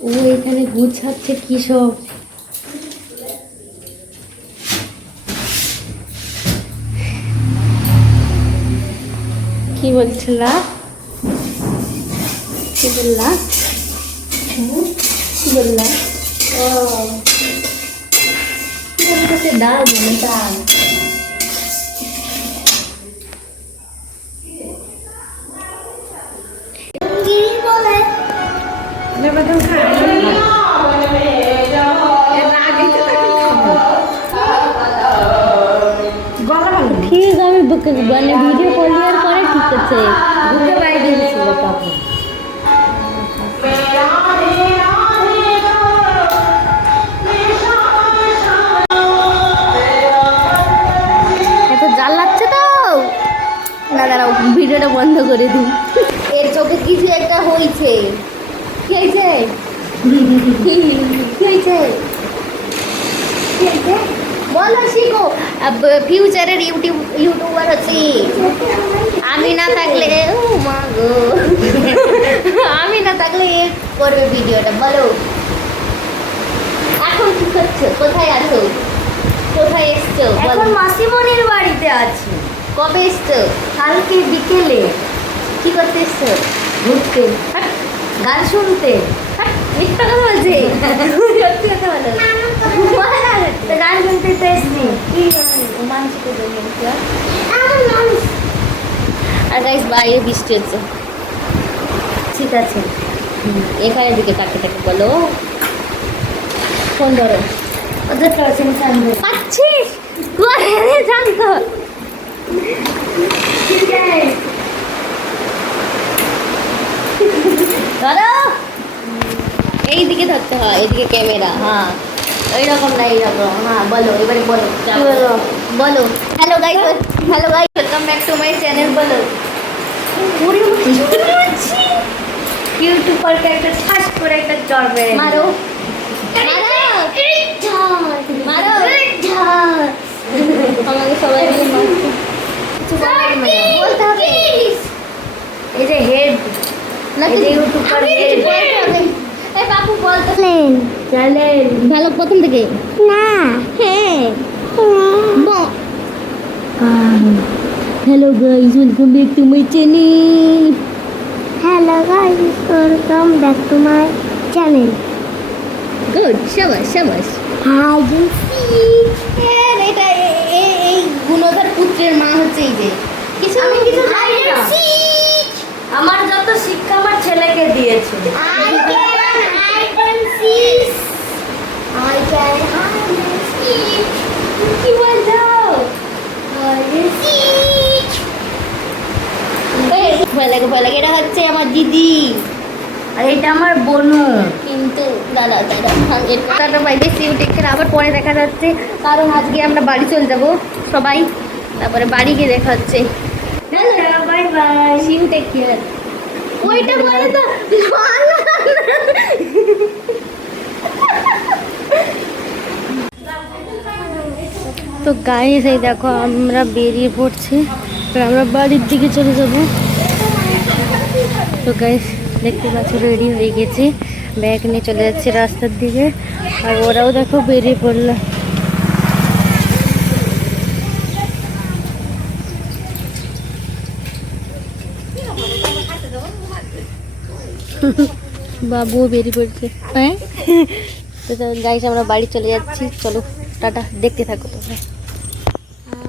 ও এখানে গুছাচ্ছে কি সব? কি বলছিলা কি বললা? কি বললা? ও। ডাল ডাল ঠিক আমি বুকে মানে ভিডিও কল দেওয়ার পরে ঠিক আছে বুকে বাইরে দিয়েছিল তখন ভিডিওটা বন্ধ করে দিই। এর চোখে কিছু একটা হয়েছে কি হয়েছে কি হয়েছে কি হয়েছে বলো শিখো ফিউচারের ইউটিউব ইউটিউবার হচ্ছি আমি না থাকলে ও মা গো। আমি না থাকলে এ করবে ভিডিওটা বলো। এখন কি করছ? কোথায় আছো? কোথায় এসছো? এখন মাসিমণির বাড়িতে আছি। কবে এসছো? কালকে বিকেলে। কি করতে এসছো? ঘুরতে। গান শুনতে। মিথ্যা কথা বলছে। সত্যি কথা বলো গান শুনতে তো এসছি। কি মানসিক আর? গাইস বাইরে বৃষ্টি হচ্ছে। ঠিক আছে। এখানে দিকে কাকে কাকে বলো। পাচ্ছিস? হয় এইদিকে ক্যামেরা। হ্যাঁ এইরকম না এইরকম। হ্যাঁ বলো এবারে বলো। বলো? বলো hello guys hello guys welcome back to my channel বলো। ইউটিউবারকে একটা ঠাস করে একটা জ্বর বেড়ে মারো। মারো। আমাকে সবাই। বলতে হবে। এই যে হেড। না ইউটিউবার হেড। চ্যানেল ভালো প্রথম থেকে? না। হ্যাঁ। Hello guys welcome back to my channel hello guys welcome back to my channel good শাবাশ শাবাশ হাই এটা এই গুণধর পুত্রের মা হচ্ছে এই যে। কিছু আমি কিছু জানি না। আমার যত শিক্ষা আমার ছেলেকে দিয়েছে। কি বলছো এই, ভয় লাগে ভয় লাগে। এটা হচ্ছে আমার দিদি। আর এটা আমার বনু। কিন্তু দাদা দাদা টাটা বাই বেশি টেক কেয়ার আবার পরে দেখা যাচ্ছে। কারণ আজকে আমরা বাড়ি চলে যাব সবাই। তারপরে বাড়ি গিয়ে দেখা হচ্ছে। Bye bye see you take care ওইটা বলে তো তো গায়ে সেই দেখো আমরা বেরিয়ে পড়ছি। আমরা বাড়ির দিকে চলে যাব। তো গাইস দেখতে পাচ্ছ রেডি হয়ে গেছি। ব্যাগ নিয়ে চলে যাচ্ছে রাস্তার দিকে। আর ওরাও দেখো বেরিয়ে পড়ল। বাবুও বেরিয়ে পড়ছে। হ্যাঁ? তো গাইস আমরা বাড়ি চলে যাচ্ছি। চলো, টাটা। দেখতে থাকো তোমরা।